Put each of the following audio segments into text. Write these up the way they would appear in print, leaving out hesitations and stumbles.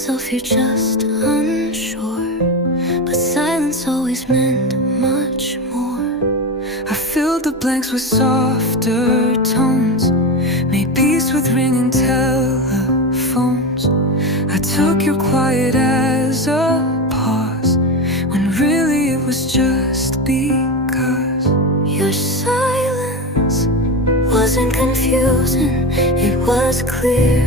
myself here just unsure, but silence always meant much more. I filled the blanks with softer tones, made peace with ringing telephones. I took your quiet as a pause, when really it was just because. Your silence wasn't confusing, it was clear.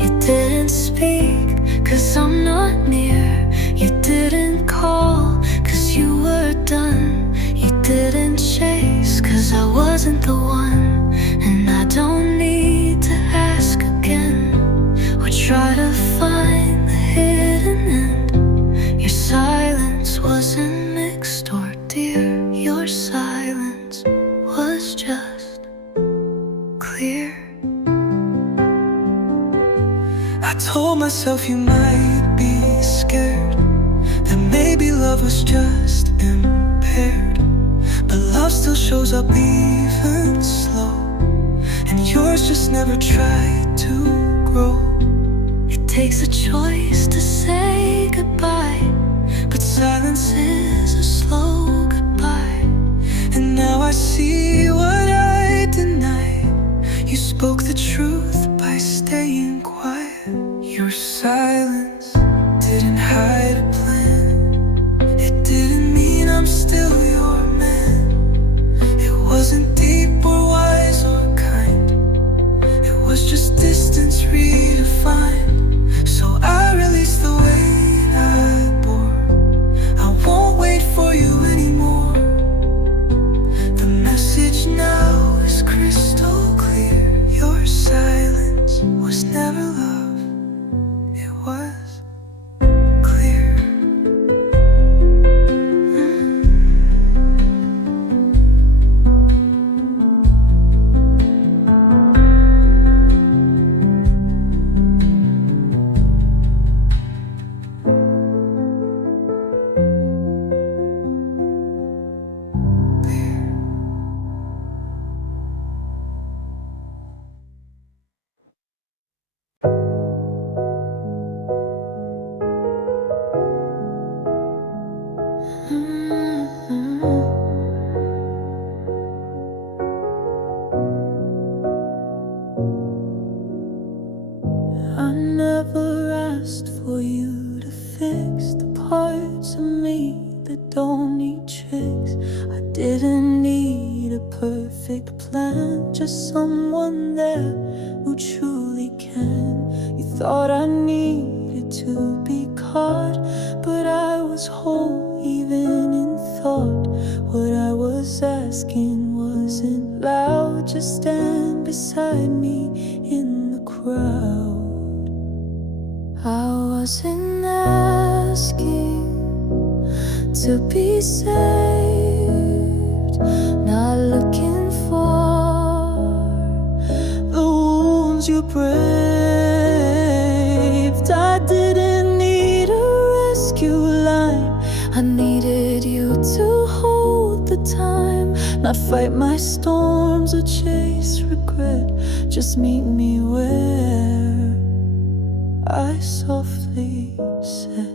You didn't speak, 'cause I'm not near. You didn't call, 'cause you were done. You didn't chase, 'cause I wasn't the one. And I don't need to ask again, or try to find the hidden end. Your silence wasn't mixed or dear. Your silence was just clear. I told myself you might be scared, that maybe love was just impaired. But love still shows up even slow, and yours just never tried to grow. It takes a choice to say goodbye, But silence is a slow goodbye. and now I see what I denied. You spoke the truth by staying quiet. Your silence didn't hide a plan. It didn't mean I'm still your man. It wasn't deep or wise or kind. It was just distance redefined. So I released the weight I bore. I won't wait for you anymore. The message now is crystal clear. Your silence was never love, it was clear. I never asked for you to fix the parts of me that don't need tricks. I didn't need a perfect plan, just someone there who truly can. You thought I needed to be caught, but I was whole even in thought. What I was asking wasn't loud, just stand beside me in the crowd. I wasn't asking to be saved, not looking for the wounds you braved. I didn't need a rescue line, I needed you to hold the time, not fight my storms or chase regret. Just meet me where I softly said.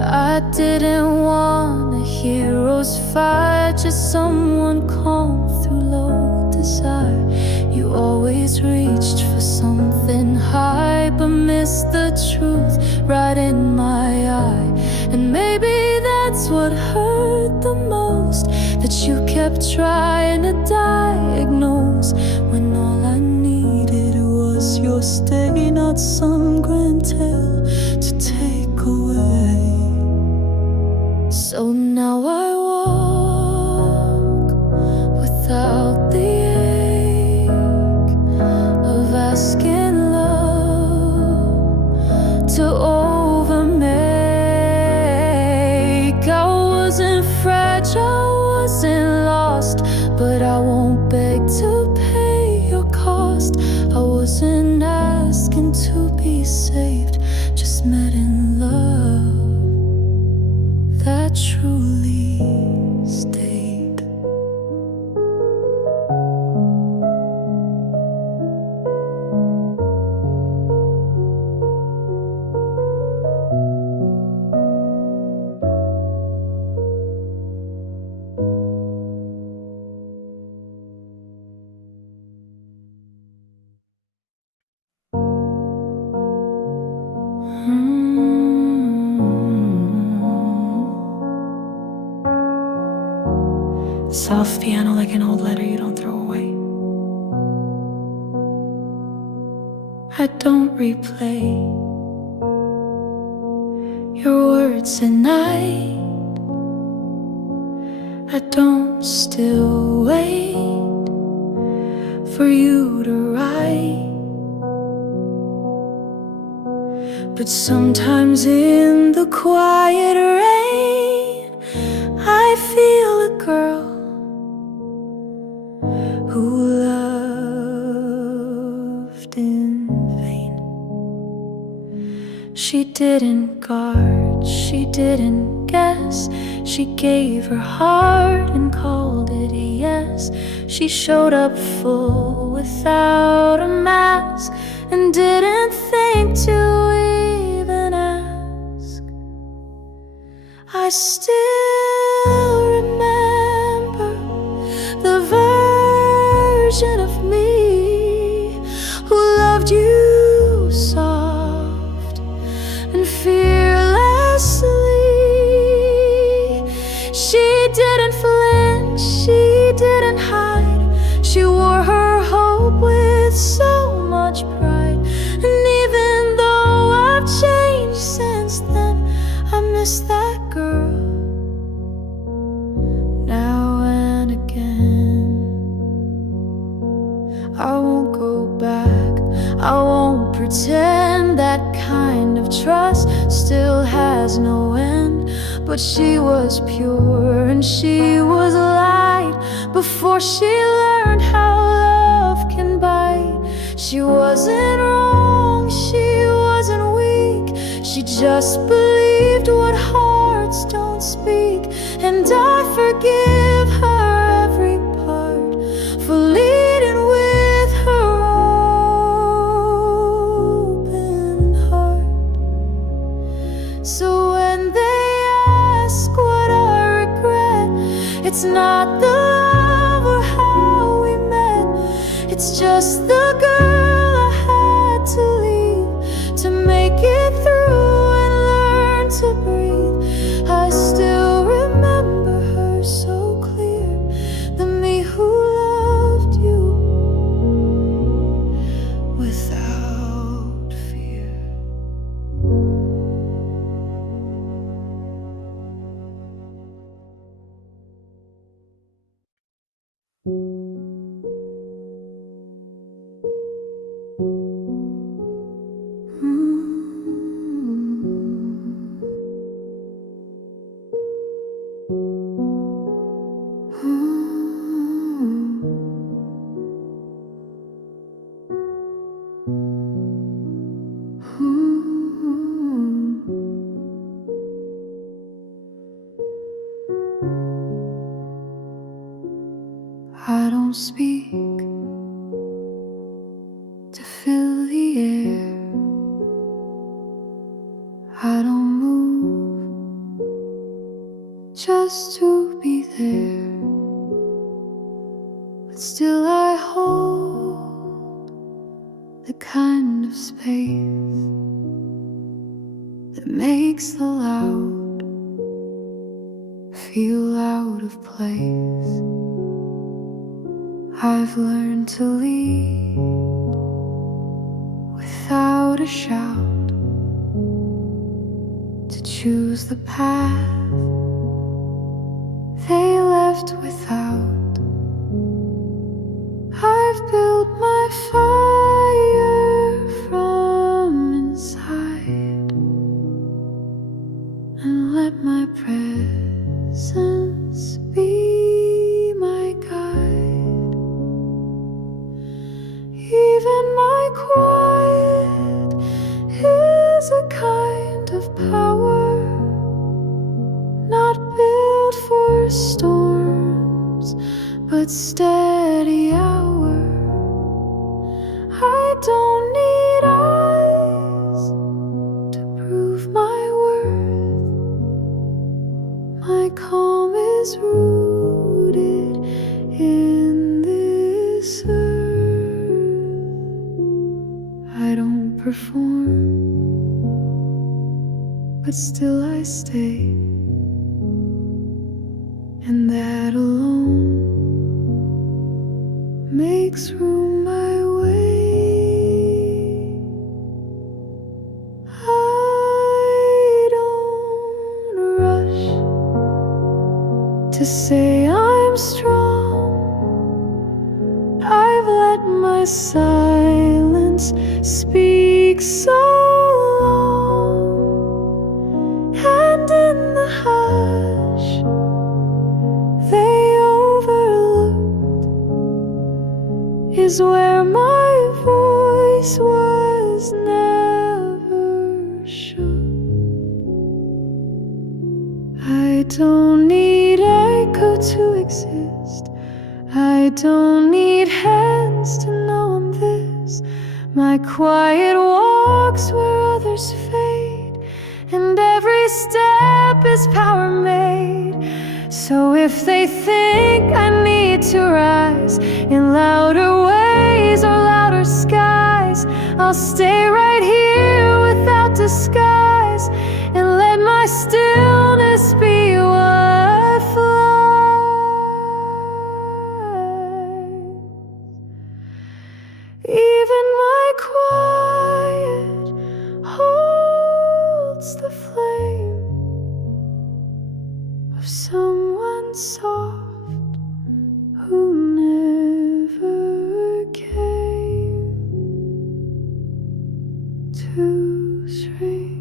I didn't want a hero's fight, just someone calm through low desire. You always reached for something high, but missed the truth right in my eye. And maybe that's what hurt the most, that you kept trying to diagnose, when all I needed was your stay, not some grand tale to take away. So now I walk without the ache of asking love to overmake. I wasn't fragile, wasn't lost, but I won't beg to pay your cost. I wasn't asking to be saved, just met in love that truly stayed. soft piano like an old letter you don't throw away. I don't replay your words at night. I don't still wait for you to write. But sometimes in the quiet rain, I feel a girl who loved in vain. She didn't guard, she didn't guess. She gave her heart and called it a yes. She showed up full without a mask and didn't think to even ask. I still remember the version of me who loved you soft and fearlessly. She didn't flinch, she didn't hide. She wore her hope with so much pride. And even though I've changed since then, I miss that girl now and again. I won't go back, I won't pretend. That kind of trust still has no end. But she was pure and she was light before she learned how love can bite. She wasn't wrong, she wasn't weak. She just believed what hearts don't speak. And I forgive her every part for leading with her open heart. So when they ask what I regret, it's not the love or how we met. It's just the girl I had to leave to make it through and learn to breathe. I still remember her so clear, the me who loved you without fear. I don't speak to fill the air. I don't move just to be there. But still I hold the kind of space that makes the loud feel out of place. I've learned to lead without a shout, to choose the path they left without. I've built my fire from inside and let my presence be my guide. Even my quiet is a kind of power, not built for storms, but steady hour. I don't need eyes to prove my worth. My calm is rooted in this earth. I don't perform, but still I stay, and that alone makes room my way. I don't rush to say I'm strong. I've let my silence speak so long, and in the hush they overlooked is where my voice was never shook. I don't need echo to exist. I don't need hands to know I'm this. My quiet walks where others fade, and every step is power made. So if they think I need to rise in louder ways or louder skies, I'll stay right here without disguise and let my stillness be what flies. Even my quiet holds the flame of someone soft who never came to shrink.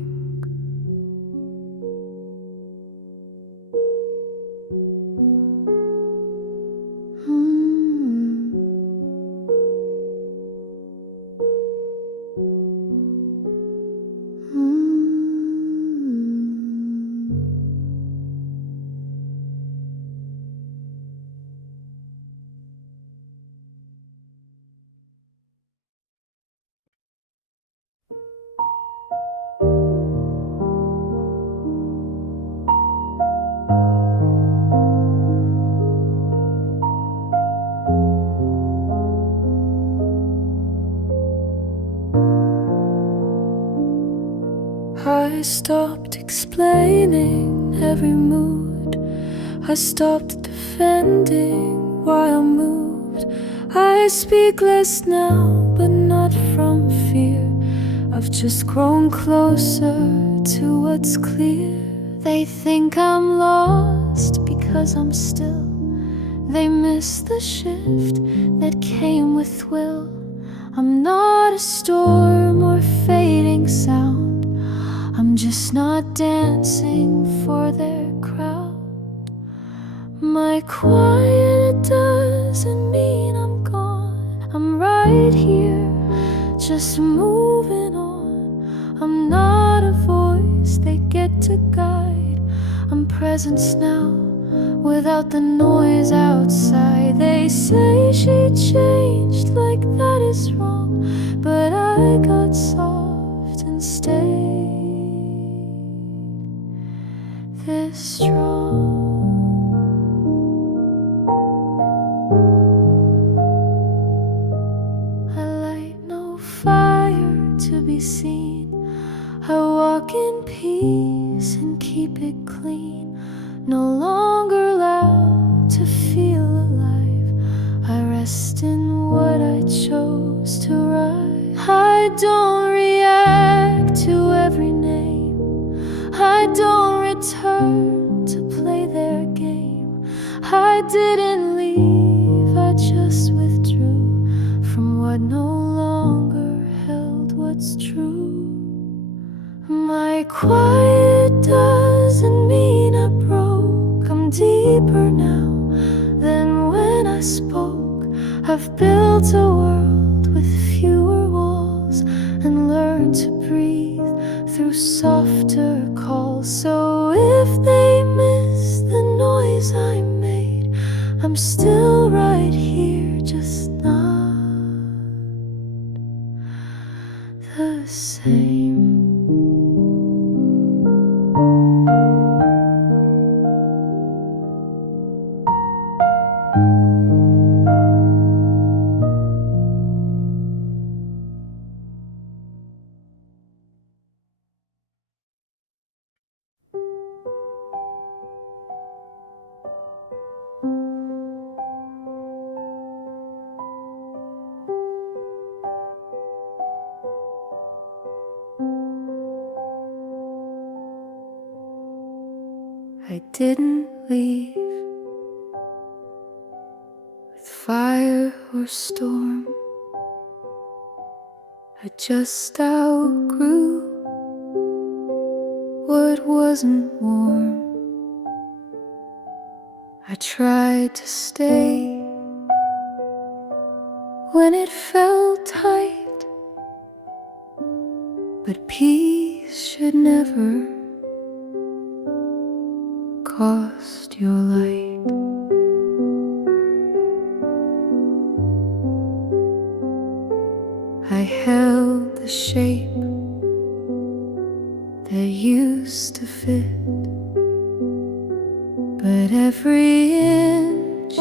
I stopped explaining every mood. I stopped defending why I moved. I speak less now, but not from fear. I've just grown closer to what's clear. They think I'm lost because I'm still. They miss the shift that came with will. I'm not a storm or fading sound. I'm just not dancing for their crowd. My quiet doesn't mean I'm gone. I'm right here, just moving on. I'm not a voice they get to guide. I'm presence now, without the noise outside. They say she changed, like that is wrong, but I got soft and stayed this strong. I light no fire to be seen. I walk in peace and keep it clean. No longer allowed to feel alive. I rest in what I chose to write. I don't react to every name. I don't return to play their game. I didn't leave, I just withdrew from what no longer held what's true. My quiet doesn't mean I broke. I'm deeper now than when I spoke. I've built a world with fewer walls and learned to breathe through softer calls. So if they miss the noise I made, I'm still right here, just not the same. I didn't leave with fire or storm. I just outgrew what wasn't warm. I tried to stay when it felt tight, but peace should never cost your light. I held the shape that used to fit, but every inch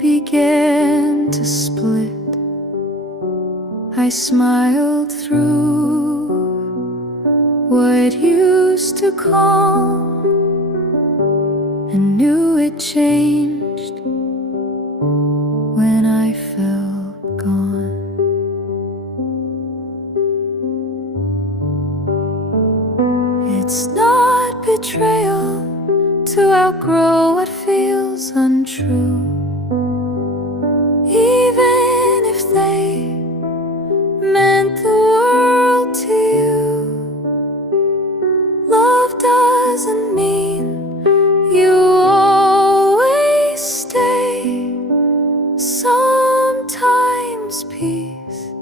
began to split. I smiled through what used to calm and knew it changed when I felt gone. It's not betrayal to outgrow what feels untrue, even if they meant the world to you. Love doesn't mean you always stay. Sometimes peace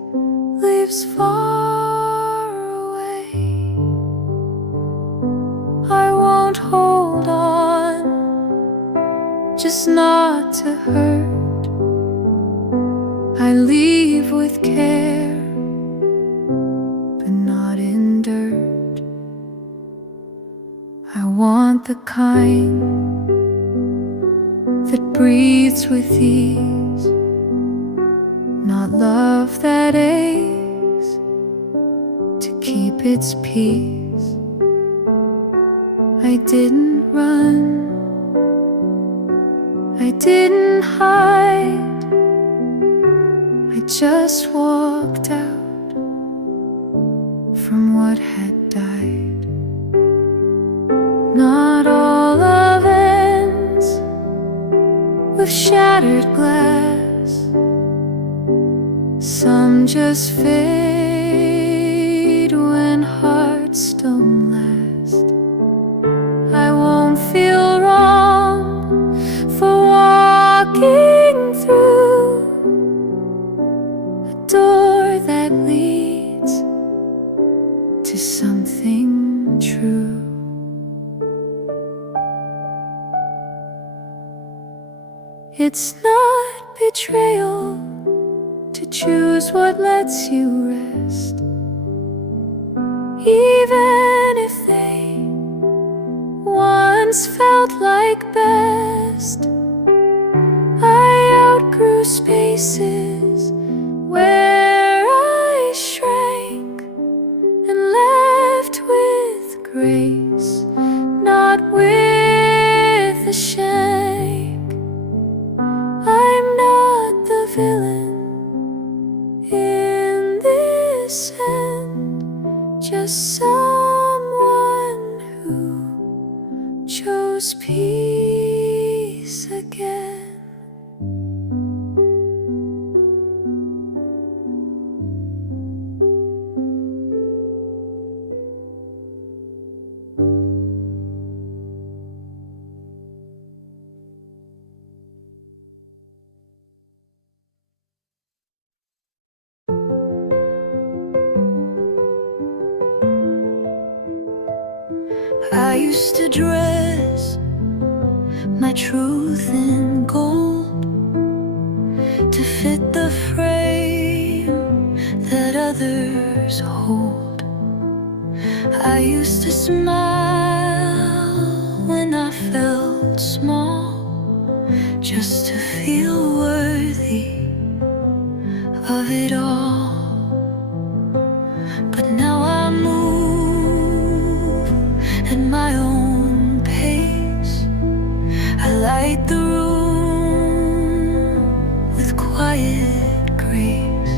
lives far away. I won't hold on, just not to hurt. I leave with care, but not in dirt. I want the kind that breathes with ease, not love that aches to keep its peace. I didn't run, I didn't hide, I just walked out from what had died. Not all love ends with shattered glass. Some just fade when hearts don't last. I won't feel wrong for walking through a door that leads to something true. It's not betrayal to choose what lets you rest, even if they once felt like best. I outgrew spaces where I shrank and left with grace, not with a shank. I'm not the villain in this end, just someone who chose peace again. I used to dress my truth in gold to fit the frame that others hold. I used to smile when I felt small, just to feel worthy of it all. But now I move at my own pace. I light the room with quiet grace.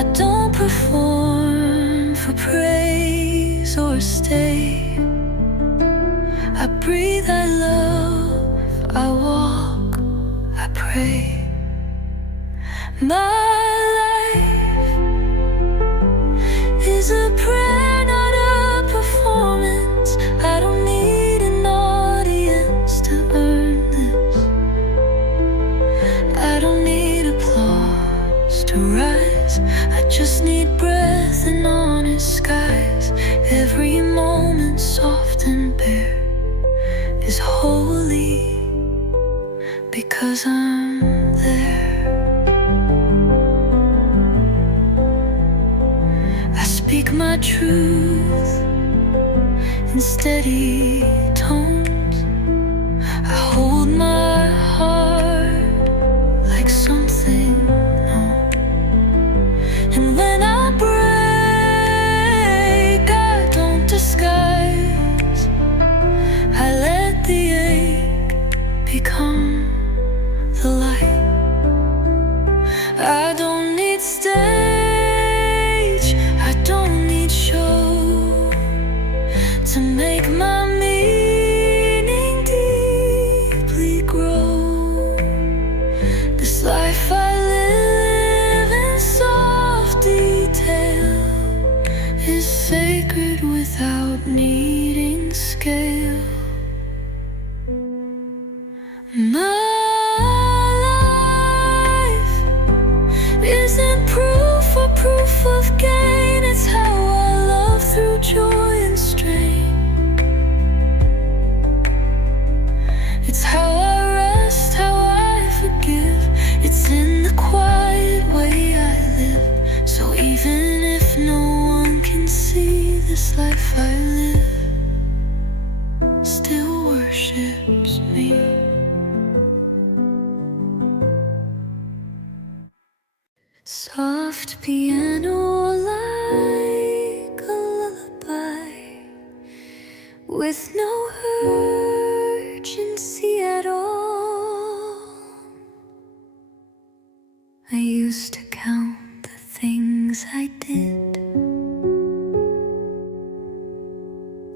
I don't perform for praise or stay. breathe, I love, I walk, I pray. My life is a prayer, not a performance. I don't need an audience to earn this. I don't need applause to rise. I just need breath and honest skies. Every moment soft and bare is holy because I'm there. I speak my truth in steady tones. I hold my heart like something known. And when I break, I don't disguise. I let the ache become the light. I don't need stage, I don't need show to make my meaning deeply grow. This life I live in soft detail is sacred without needing scale. My life isn't proof or proof of gain. It's how I love through joy and strain. It's how I rest, how I forgive. It's in the quiet way I live. So even if no one can see this life I live, still worships me. Soft piano like a lullaby, with no urgency at all. I used to count the things I did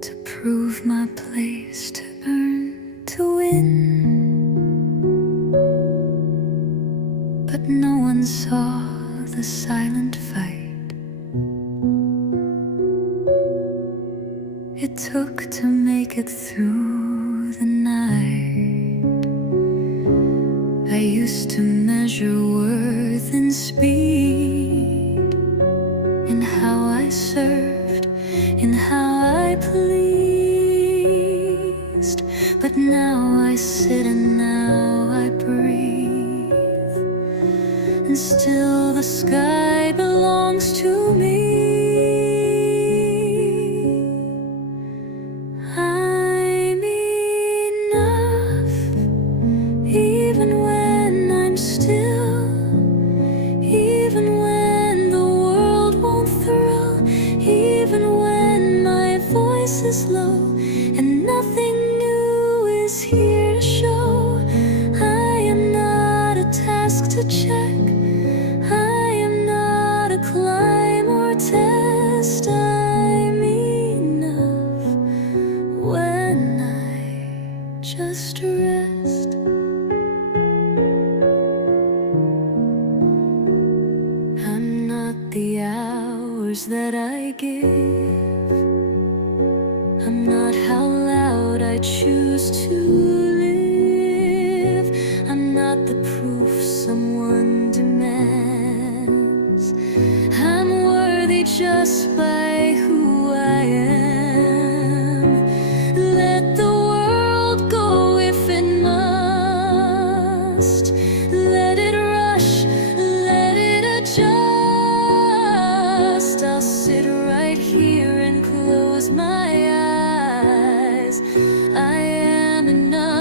to prove my place, to earn, to win. But no one saw the silent fight it took to make it through the night. I used to measure worth in speed, in how I served, in how I pleased. But now I sit and now I breathe, and still the sky belongs to me. I'm enough, even when I'm still, even when the world won't thrill, even when my voice is low and nothing new is here to show. I am not a task to check, climb or test. I'm enough when I just rest. I'm not the hours that I give, I'm not how loud I choose to live, I'm not the proof someone demands. I'm worthy just by who I am. Let the world go if it must. Let it rush, let it adjust. I'll sit right here and close my eyes. I am enough.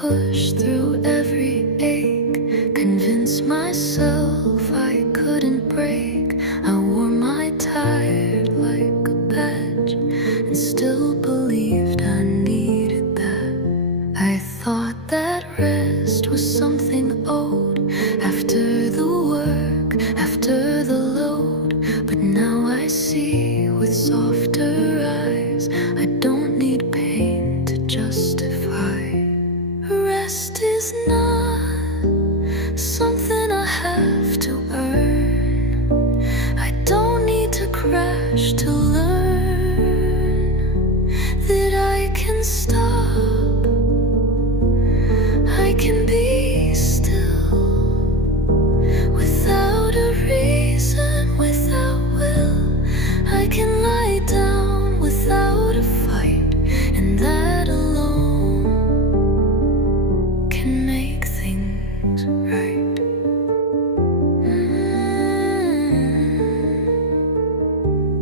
push through every ache, convince myself I couldn't break. I wore my tired like a badge and still believed I needed that. I thought that rest was something owed after the work, after the load. But now I see with softer eyes, I don't need pain to justify. Rest is not something I have to earn. I don't need to crash to learn that I can stop. I can be still without a reason, without will. I can lie down without a fight, and that alone can make things right.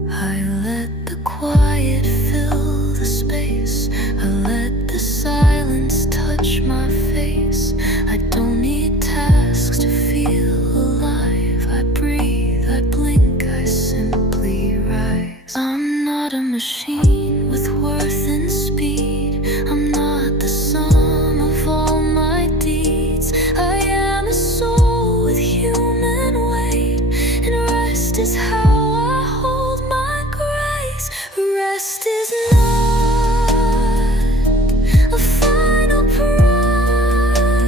I let the quiet fill the space. I let the silence touch my face. I don't need tasks to feel alive. I breathe, I blink, I simply rise. I'm not a machine with worth and speed. I'm not the sum of all my deeds. I am a soul with human weight, and rest is how I hold my grace. Rest is not a final prize.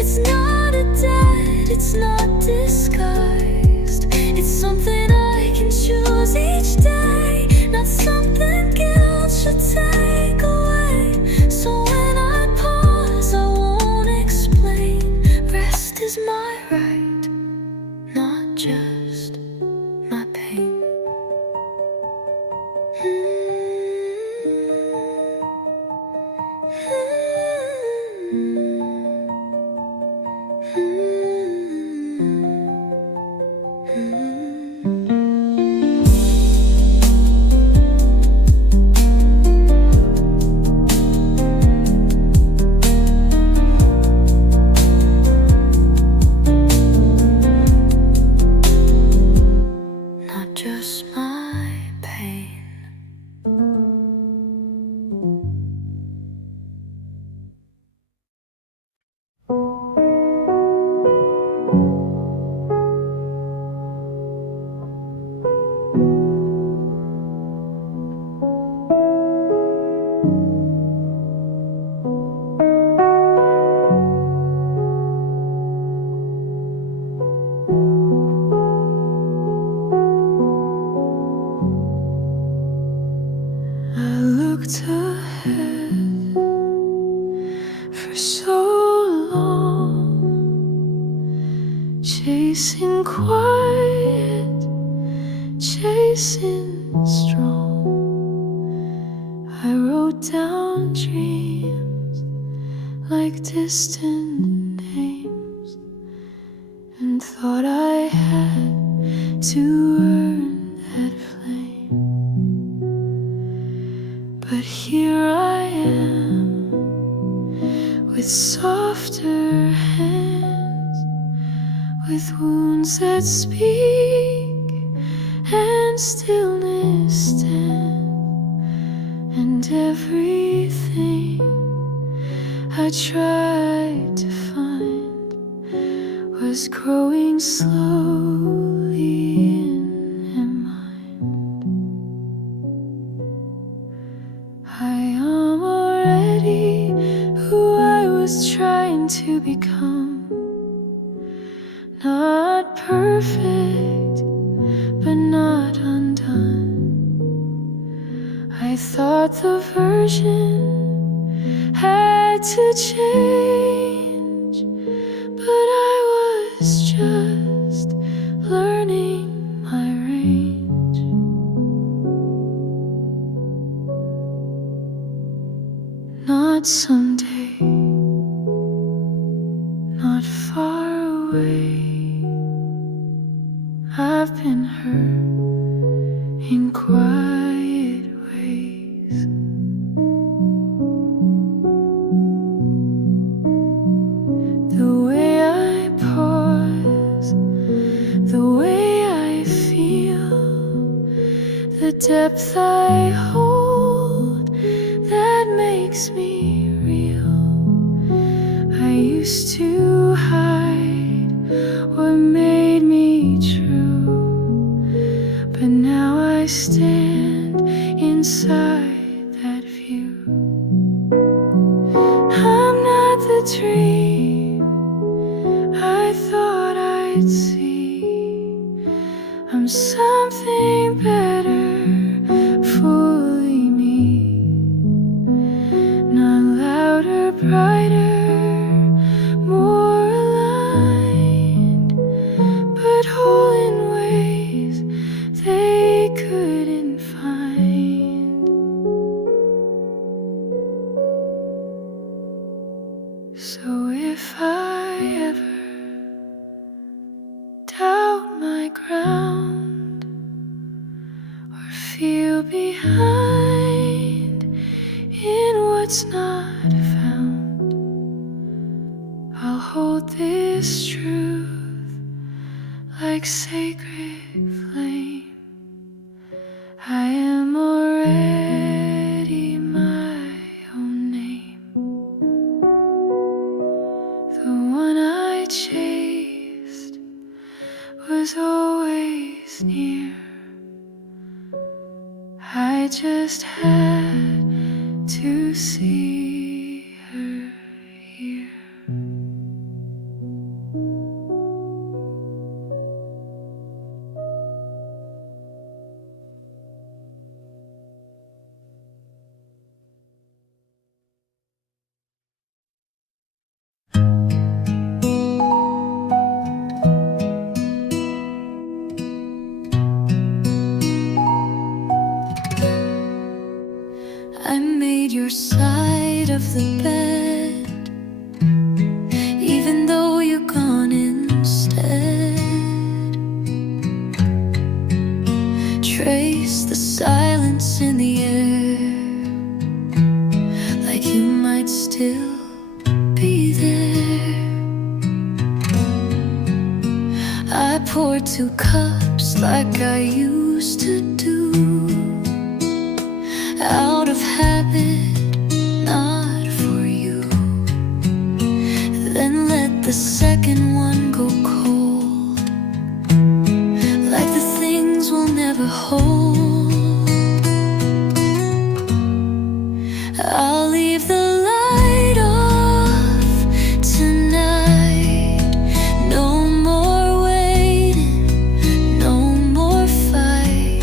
It's not a debt, it's not disguised. It's something I can choose each day, not something guilt should take away. So when I pause, I won't explain. Rest is my right, not just my pain. Not just my pain. I looked ahead for so long, chasing quiet, chasing strong. I wrote down dreams like distant names, and thought I had to earn that flame. But here I am, with softer hands, with wounds that speak, and stillness stand. And everything I tried to find was growing slowly in mind. I am already who I was trying to become. Not perfect, but not undone. I thought the version had to change, but I was just learning my range. Not someday, not far away. I've been hurt in quiet ways. inside that view. I'm not the dream I thought I'd see. I'm something better, fully me. Not louder, brighter, more aligned, but whole in ways they couldn't find. So if I ever doubt my ground or feel behind in what's not found, I'll hold this truth like sacred flame. I am already my own name. The one I chased was always near. I just had to see her here. I made your side of the bed, even though you're gone instead. Trace the silence in the air, like you might still be there. I poured 2 cups like I used to do, out of habit, not for you. Then let the second one go cold, like the things we'll never hold. I'll leave the light off tonight. No more waiting, no more fight.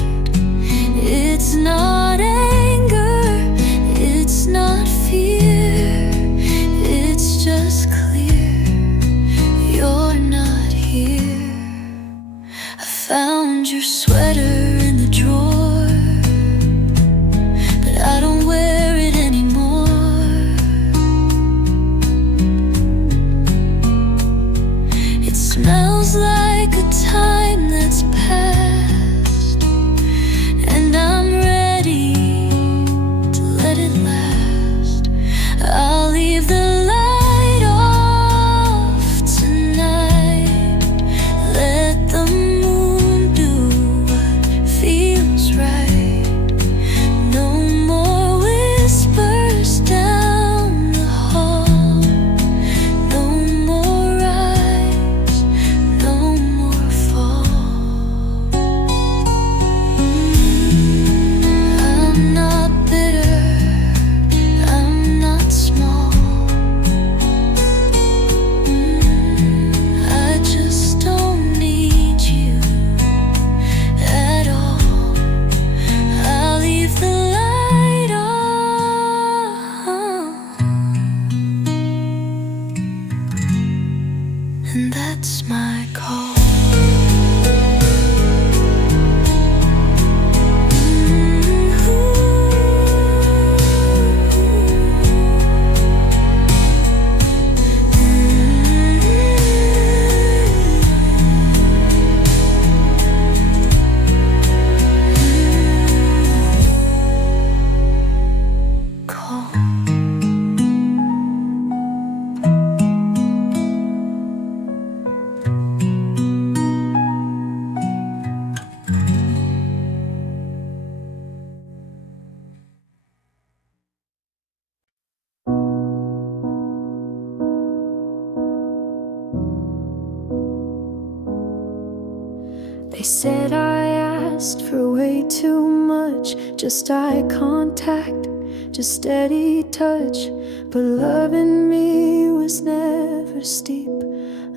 They said I asked for way too much, just eye contact, just steady touch. But loving me was never steep,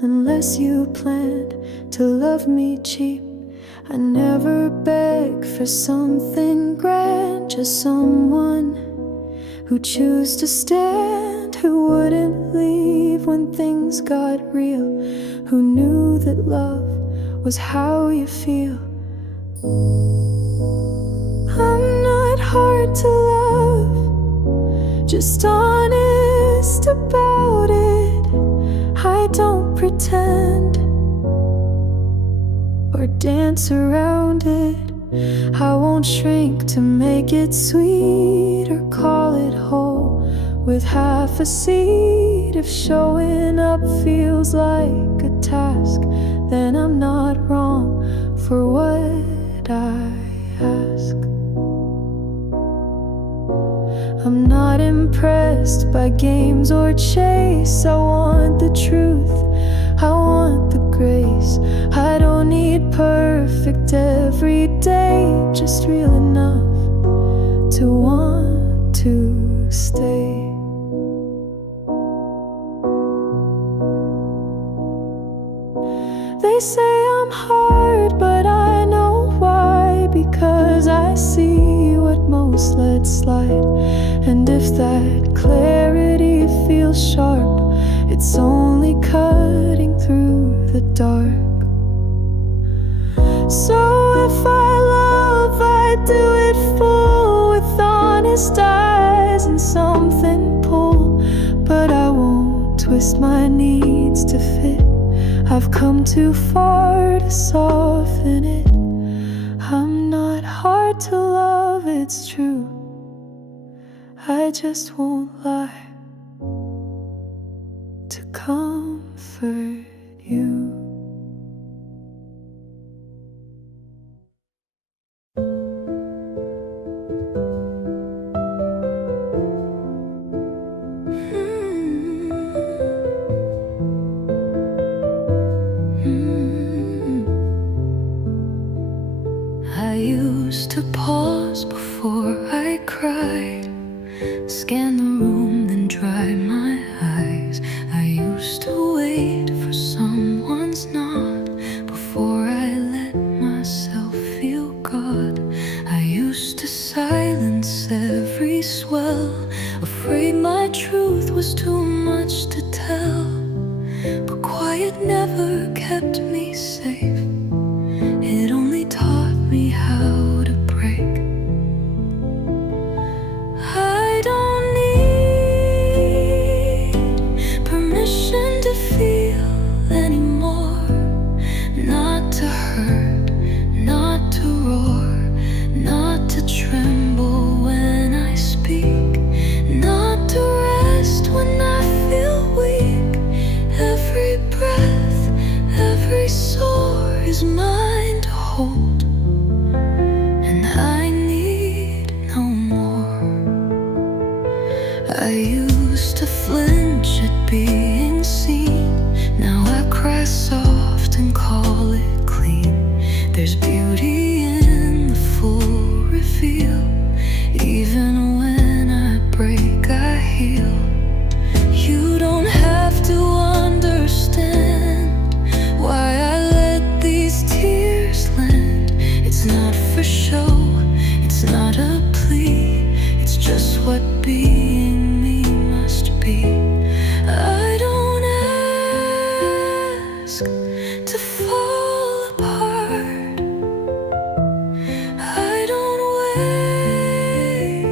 unless you planned to love me cheap. I never begged for something grand, just someone who chose to stand, who wouldn't leave when things got real, who knew that love was how you feel. I'm not hard to love, just honest about it. I don't pretend or dance around it. I won't shrink to make it sweet or call it whole with half a seed. If showing up feels like a task, then I'm not wrong for what I ask. I'm not impressed by games or chase. I want the truth, I want the grace. I don't need perfect every day, just real enough to want to stay. They say I'm hard, but I know why, because I see what most let slide. And if that clarity feels sharp, it's only cutting through the dark. So if I love, I do it full, with honest eyes and something pull. But I won't twist my needs to fit, I've come too far to soften it. I'm not hard to love, it's true, I just won't lie to comfort you. I used to pause before I cried, scan the room, then dry my eyes. I used to wait for someone's nod before I let myself feel God. I used to silence every swell, afraid my truth was too much to tell. But quiet never kept me safe, it only taught me how to break. I don't need permission to feel anymore, not to hurt, not to roar, not to tremble when I speak, not to rest when I feel weak. Every breath, every sore is mine to hold, and I need no more. I used to flinch at being seen, now I cry soft and call it clean. There's beauty in the full reveal, even when I break I heal. You don't have to understand why I let these tears land. It's not for show, it's not a plea, it's just what being me must be. I don't ask to fall apart, I don't wait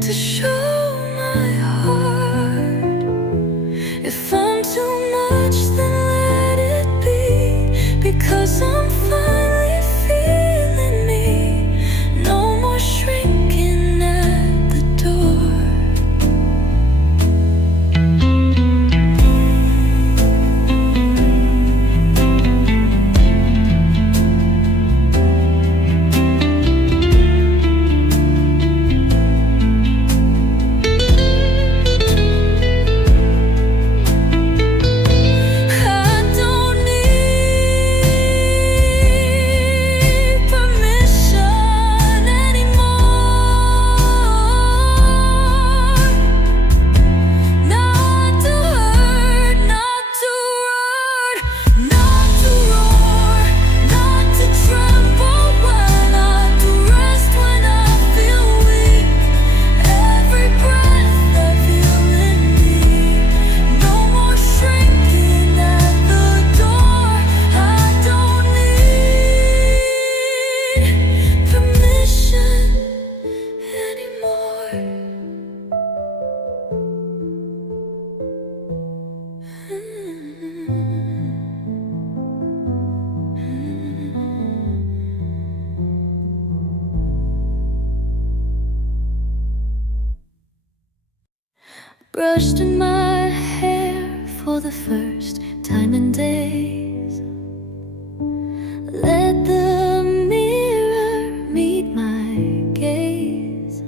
to show my heart. If I'm too much, then let it be, because I'm finally feeling me. No more shrinking at the door. brushed in my hair for the first time in days. Let the mirror meet my gaze.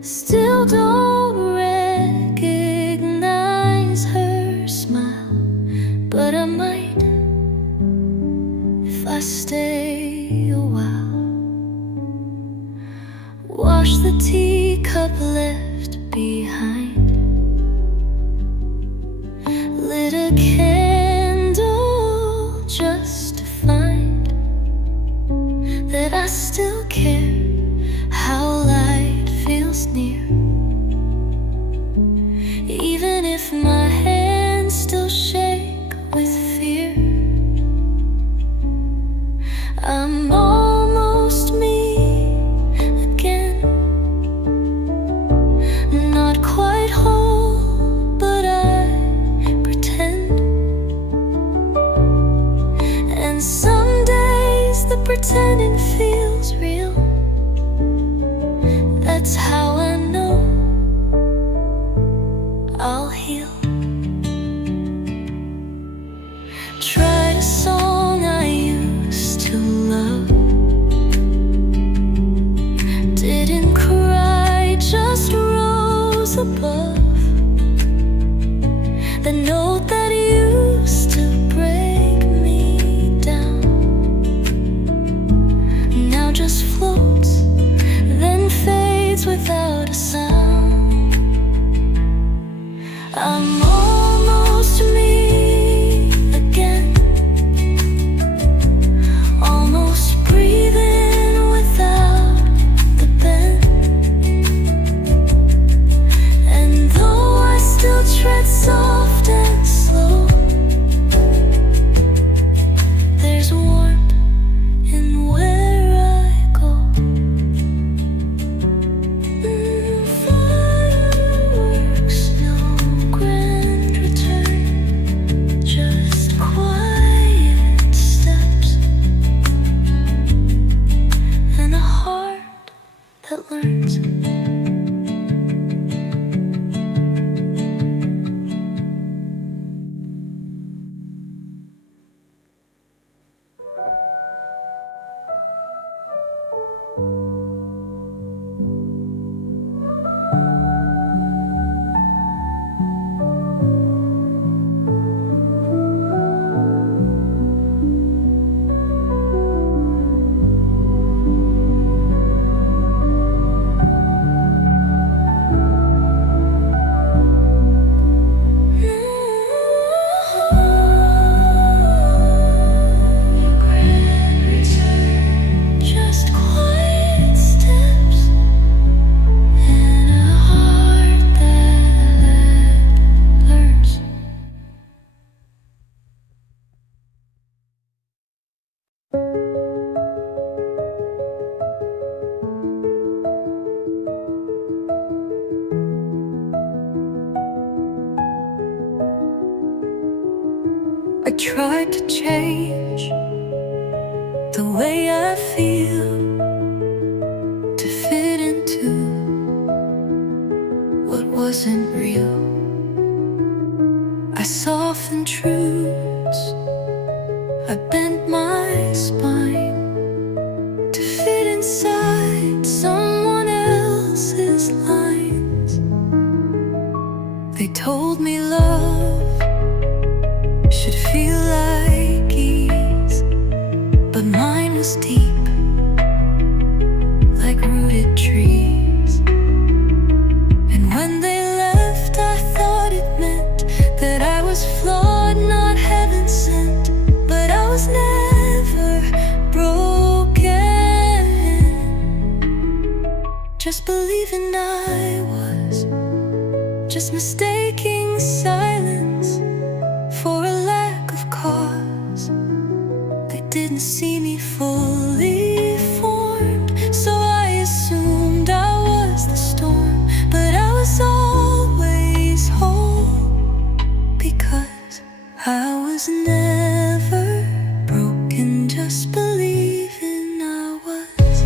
Still don't recognize her smile, but I might if I stay a while. Wash the teacup left behind, lit a candle just to find that I still care how light feels near, even if my hands still shake with fear. I'm almost me again, not quite whole, but I pretend. And some days the pretending feels real. That's how I know I'll heal. Tried a song I used to love, didn't cry, just rose above the note that used to break me down. Now just floats, then fades without a sound. I'm almost me again, almost breathing without the bend. And though I still tread soft and slow, there's warmth in where I go. Fireworks, no grand return, just quiet steps and a heart that learns. Just quiet steps and a heart that learns. I tried to change the way I feel to fit into what wasn't real. I softened truths, I bent my spine to fit inside someone else's lines. They told me love should feel like ease, but mine was deep, like rooted trees. And when they left, I thought it meant that I was flawed, not heaven sent. But I was never broken, just believing I was, just mistaking silence for a lack of cause. They didn't see me fully formed, so I assumed I was the storm. But I was always whole, because I was never broken, just believing I was.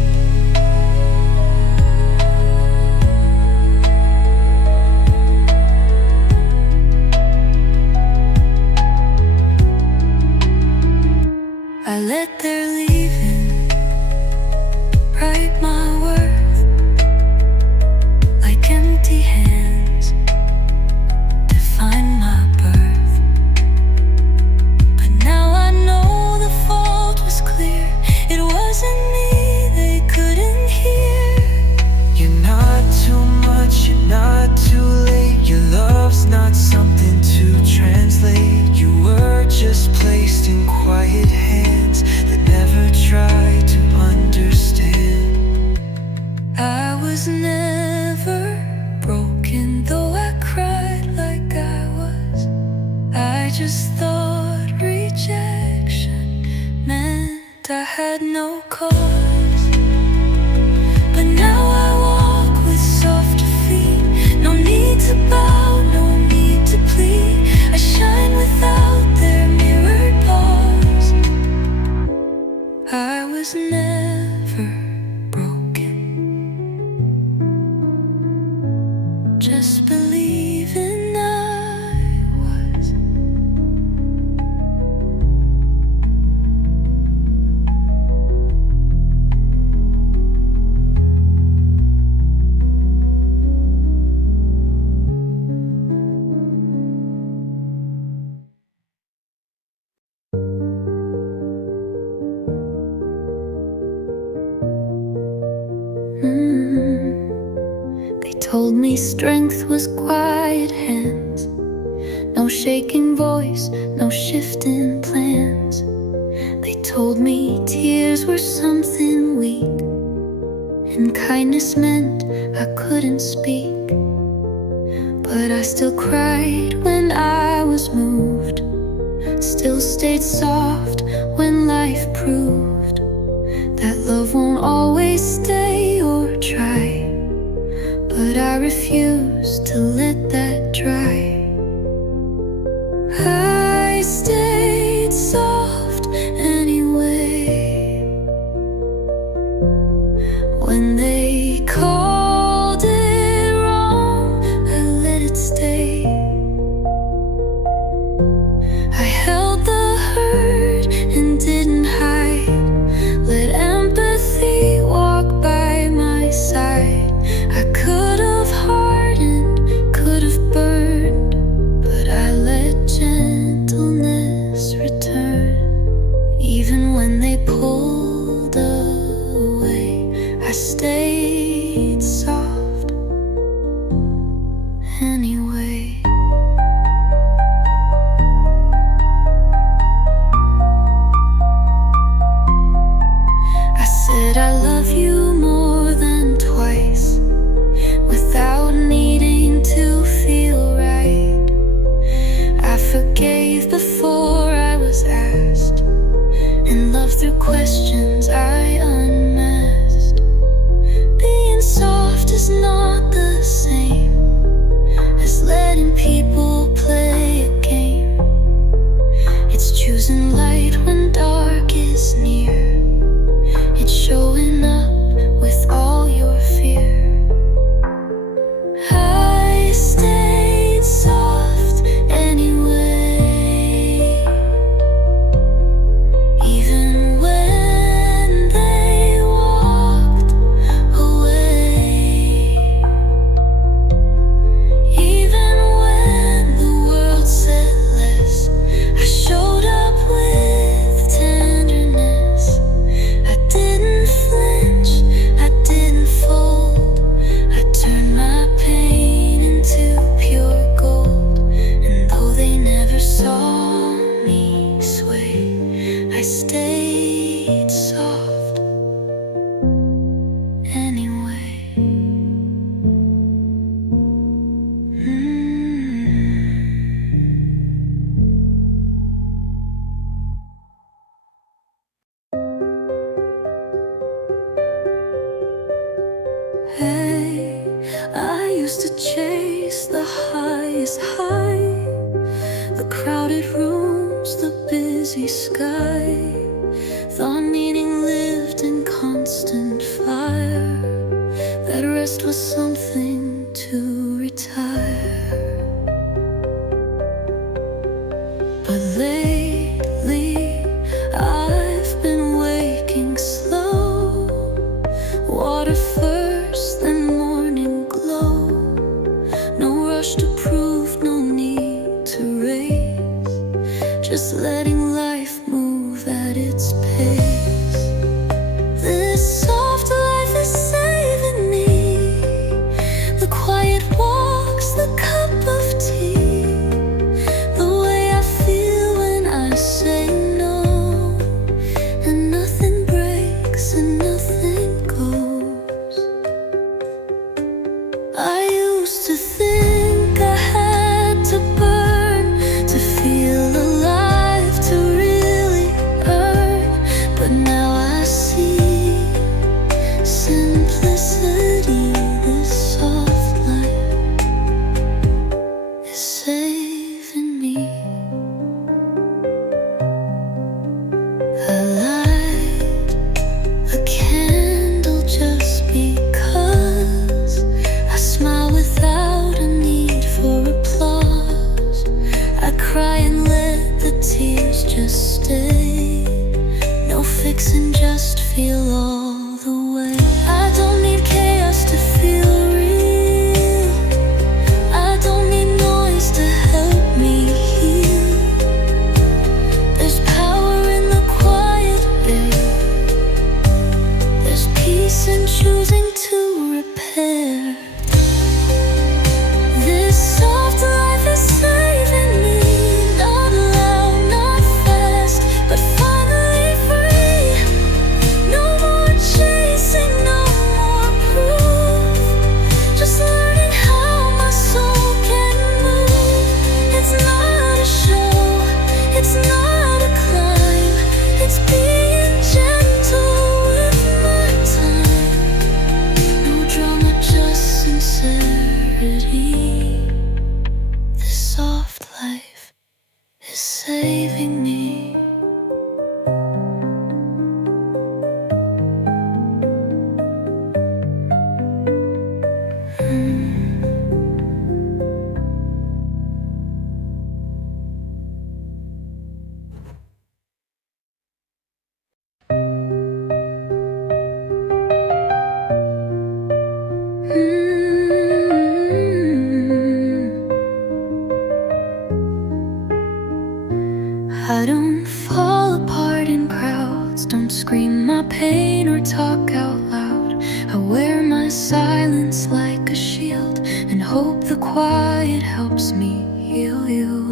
was never broken, though I cried like I was. I just thought rejection meant I had no cause. But now I walk with softer feet. No need to bow, no need to plead. I shine without their mirrored paws. I was never broken. Just believing I was. They told me strength was quiet hands, no shaking voice, no shifting plans. They told me tears were something weak, and kindness meant I couldn't speak. But I still cried when I was moved, still stayed soft when life proved that love won't always stay or try. But I refuse to let that dry. I stayed soft anyway. When they called it wrong, I let it stay. I held the hurt and didn't hide. Let empathy walk by my side. I could have hardened, could have burned, but I let gentleness return. Even when they pulled away, I stayed soft anyway. I said I love you more than twice, without needing to feel right. I forgave before I was asked, and loved through questions I unmasked. Being soft is not the same as letting people play a game. It's choosing light when dark is near. It's showing up with all your fear. I stayed soft anyway. Even when they walked away. Even when the world said less, I showed up with tenderness. I didn't flinch, I didn't fold. I turned my pain into pure gold. And though they never saw me sway, I stayed soft anyway. Hey, I used to chase the highest high, the crowded rooms, the busy sky. Thought meaning lived in constant fire, that rest was something to retire. But lately, I've been waking slow. Water first, then morning glow. No rush to prove, no need to race. Just letting life move at its pace. This soft life is saving me. The quiet walks I don't fall apart in crowds, don't scream my pain or talk out loud. I wear my silence like a shield and hope the quiet helps me heal you.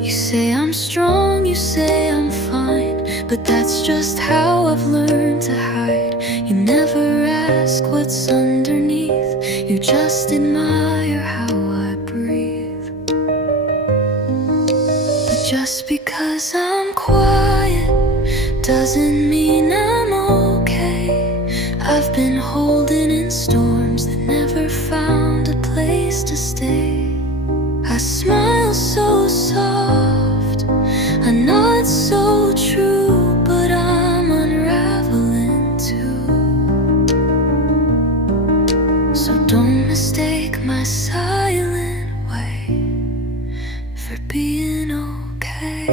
You say I'm strong, you say I'm fine, but that's just how I've learned to hide. You never ask what's underneath, you just admire how I breathe. But just because I'm quiet doesn't mean I'm okay. I've been holding in storms that never found a place to stay. I smile so soft, I nod so true, but I'm unraveling too. So don't mistake my silent way for being okay.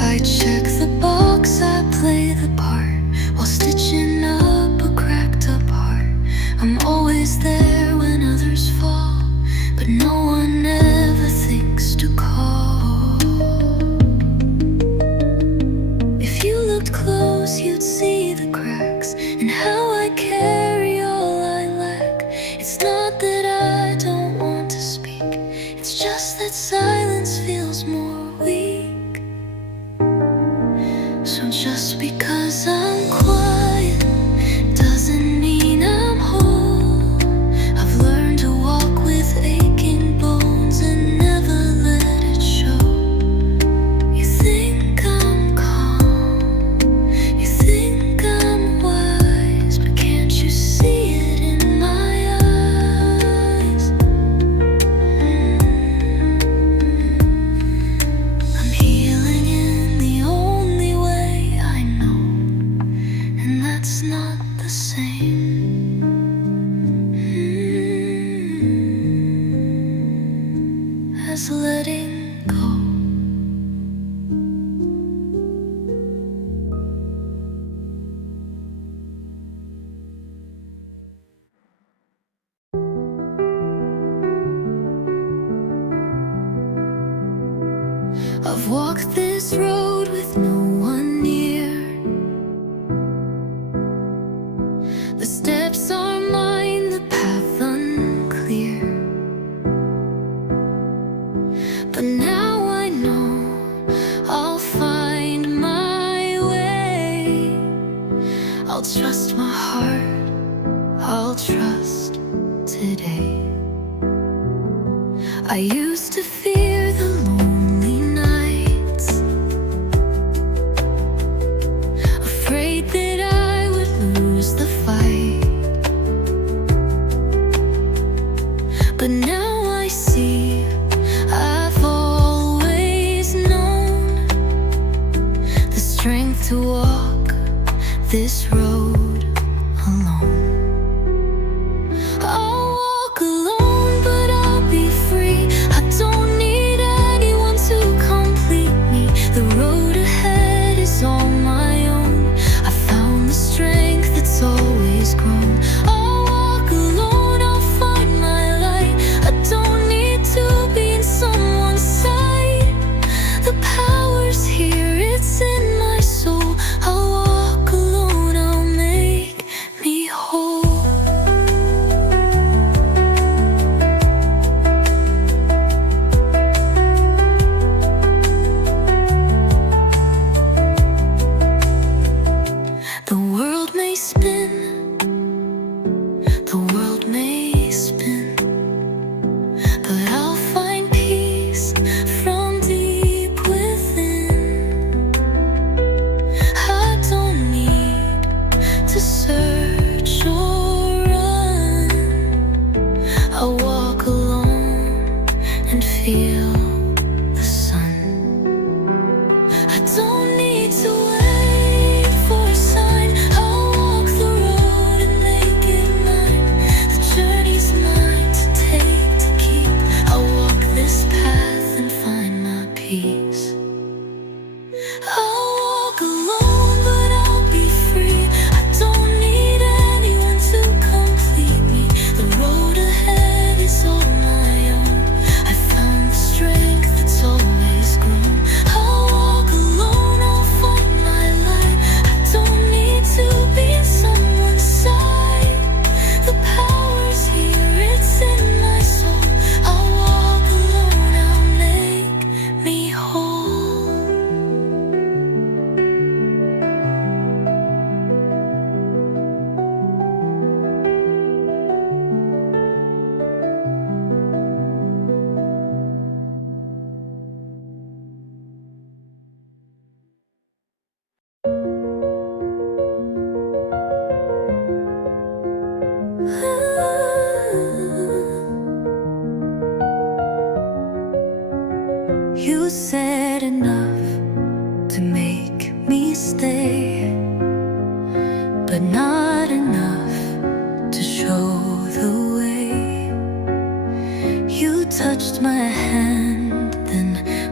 I check the box, I play the part while stitching up a cracked up heart. I'm always there when others fall, but no one ever thinks to call. If you looked close, you'd see the cracks and how I carry all I lack. It's not that I don't want to speak, it's just that silence feels more weak. So just because I'm quiet doesn't mean I'm whole. I've learned to walk with aching bones and never let it show. You think I'm calm, you think I'm wise, but can't you see it in my eyes? I'm healing in the only way I know, and that's not the same as letting go. I've walked this road with no one near. The steps are mine, the path unclear. But now I know I'll find my way. I'll trust my heart, I'll trust today. I used to fear the lonely nights, afraid that I would lose the fight. But now I see I've always known the strength to walk this road alone. I'll walk alone, but I'll be free. I don't need anyone to complete me. The road ahead is all my own. I found the strength that's always grown. I'll walk alone, I'll find my light. I don't need to be in someone's sight. The power's here, it's in my soul. I'll walk alone, I'll peace. I'll walk alone, but I'll be free. I don't need anyone to complete me. The road ahead is all my own. I found the strength that's always grown. I'll walk alone, I'll find my light. I don't need to be in someone's side. The power's here, it's in my soul. I'll walk alone, I'll make me whole. You said enough to make me stay, but not enough to show the way. You touched my hand, then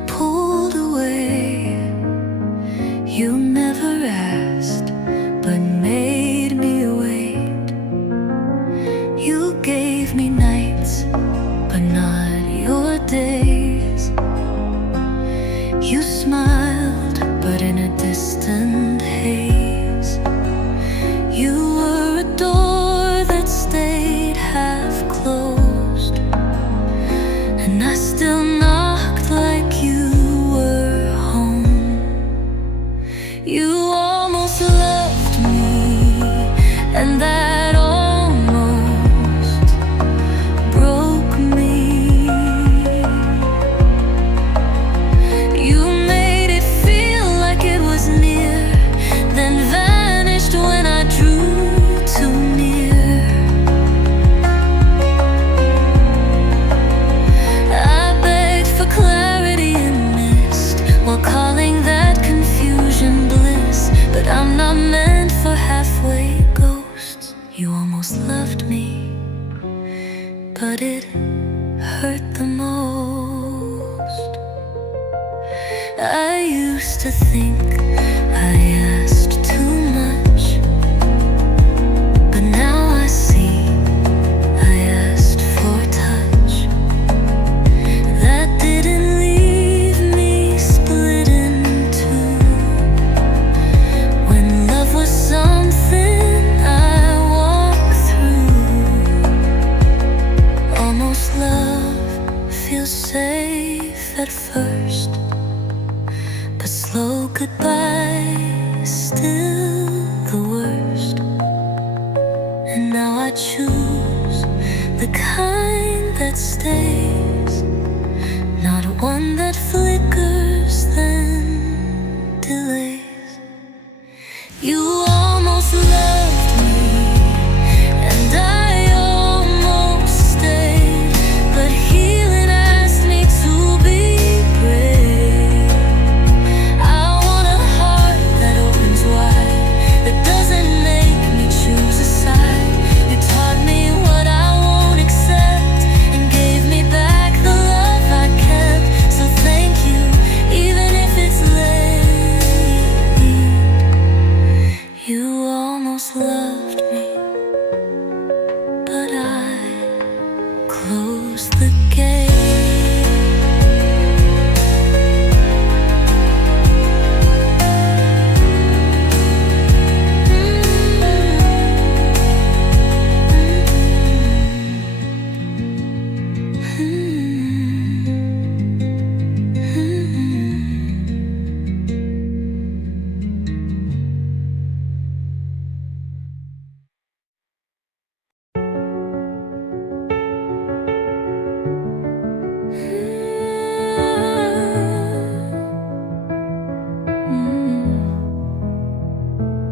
pulled away. You never asked, but made me wait. You gave me nights, but not your days. You smiled, but in a distant haze. You were a door that stayed half closed, and I still knocked like you were home. You almost left me, and that almost broke me. You made it feel like it was near, then vanished when I drew too near. I begged for clarity and mist, while calling that confusion bliss. But I'm not meant for halfway ghosts. You almost loved me, but it hurt the most. I used to think I asked too much, but now I see I asked for touch. That didn't leave me split in two. When love was something I walked through. Almost love feels safe at first, but slow goodbye is still the worst. And now I choose the kind that stays, not one that flickers then delays. You almost loved me, and I almost stayed, but healing asked me to be brave. I want a heart that opens wide, that doesn't make me choose a side. You taught me what I won't accept, and gave me back the love I kept. So thank you, even if it's late. You almost loved me, but I closed the gate.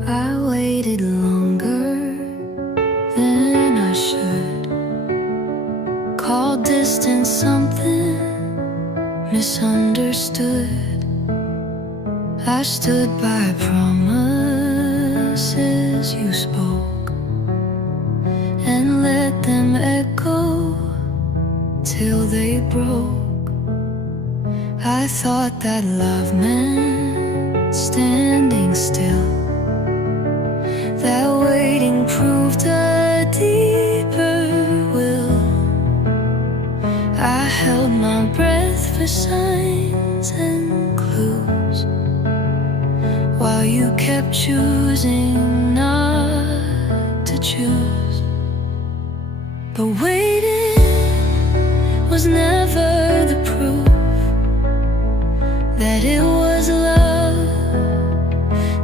I waited longer than I should, called distance something misunderstood. I stood by promises you spoke, and let them echo till they broke. I thought that love meant standing still, that waiting proved a deeper will. I held my breath for signs and clues, while you kept choosing not to choose. But waiting was never the proof that it was love,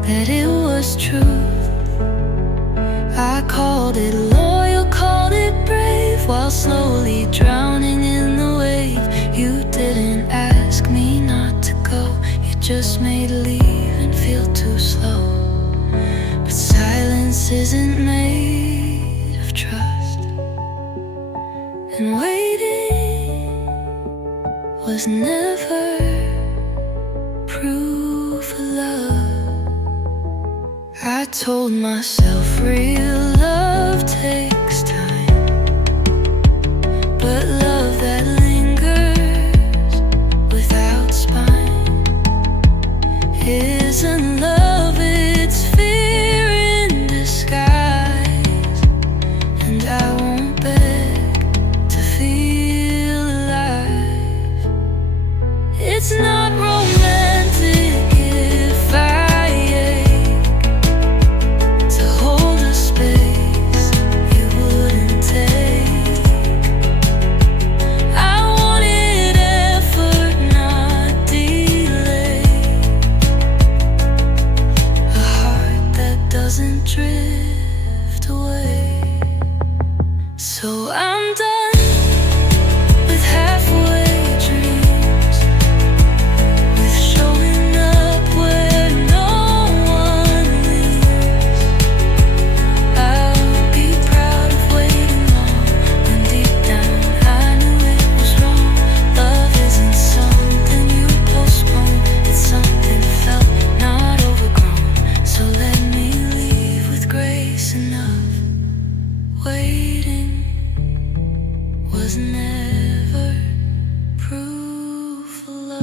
that it was truth. I called it loyal, called it brave, while slowly drowning in the wave. You didn't ask me not to go, you just made leaving feel too slow. But silence isn't made of trust, and waiting was never proof of love. I told myself real love takes time, but love that lingers without spine isn't love, it's fear in disguise. And I won't beg to feel alive. It's not romantic if I ache to hold a space you wouldn't take. I wanted effort, not delay, a heart that doesn't drift away. So I'm done with halfway dreams, with showing up where no one leaves. I'll be proud of waiting long, when deep down I knew it was wrong. Love isn't something you postpone, it's something felt, not overgrown. So let me leave with grace enough. Waiting was never proof of love.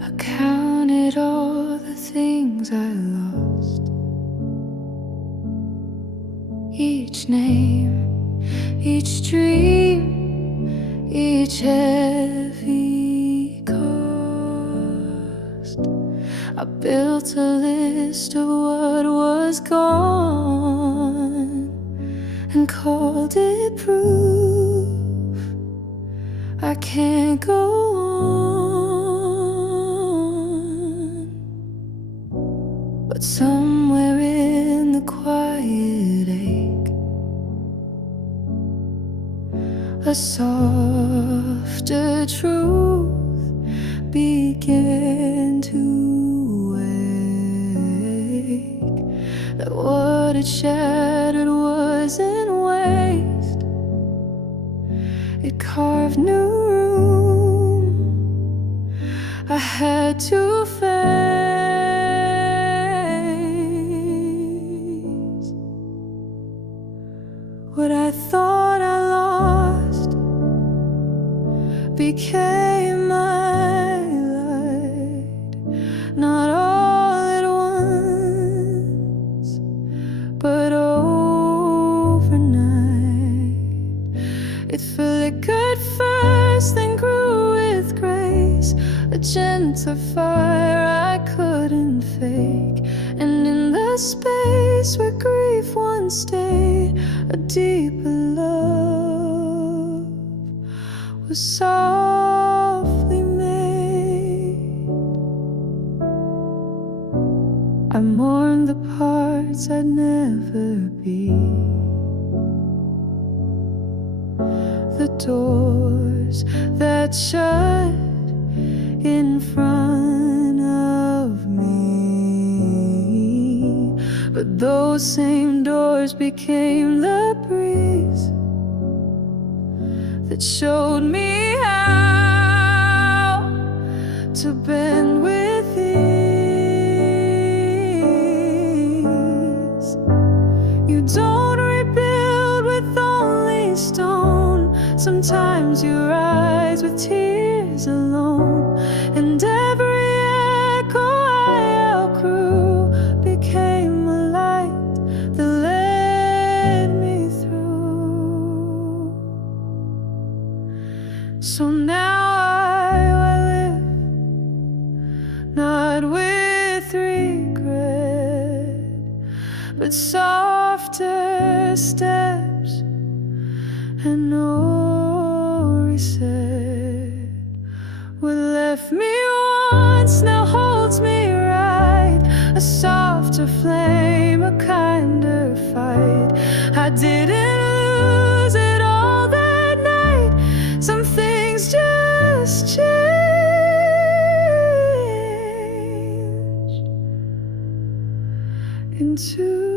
I counted all the things I lost, each name, each dream, each heavy cost. I built a list of what was gone and called it proof I can't go on. But somewhere in the quiet ache, a softer truth began to wake, that what had shattered wasn't waste, it carved new room I had to face. What I thought I lost became my light, not all at once, but overnight. It flickered first, then grew with grace, a gentle fire I couldn't fake. And in the space where grief once stayed, a deeper love was softly made. I mourn the parts I'd never be, the doors that shut in front of me, but those same doors became the breeze that showed me how to bend with ease. You don't rebuild with only stone. Sometimes you rise with tears alone, and every echo I outgrew became a light that led me through. So now I live, not with regret, but softer steps and no reset. What left me once now holds me right, a softer flame, a kinder fight. I didn't lose it all that night. Some things just changed into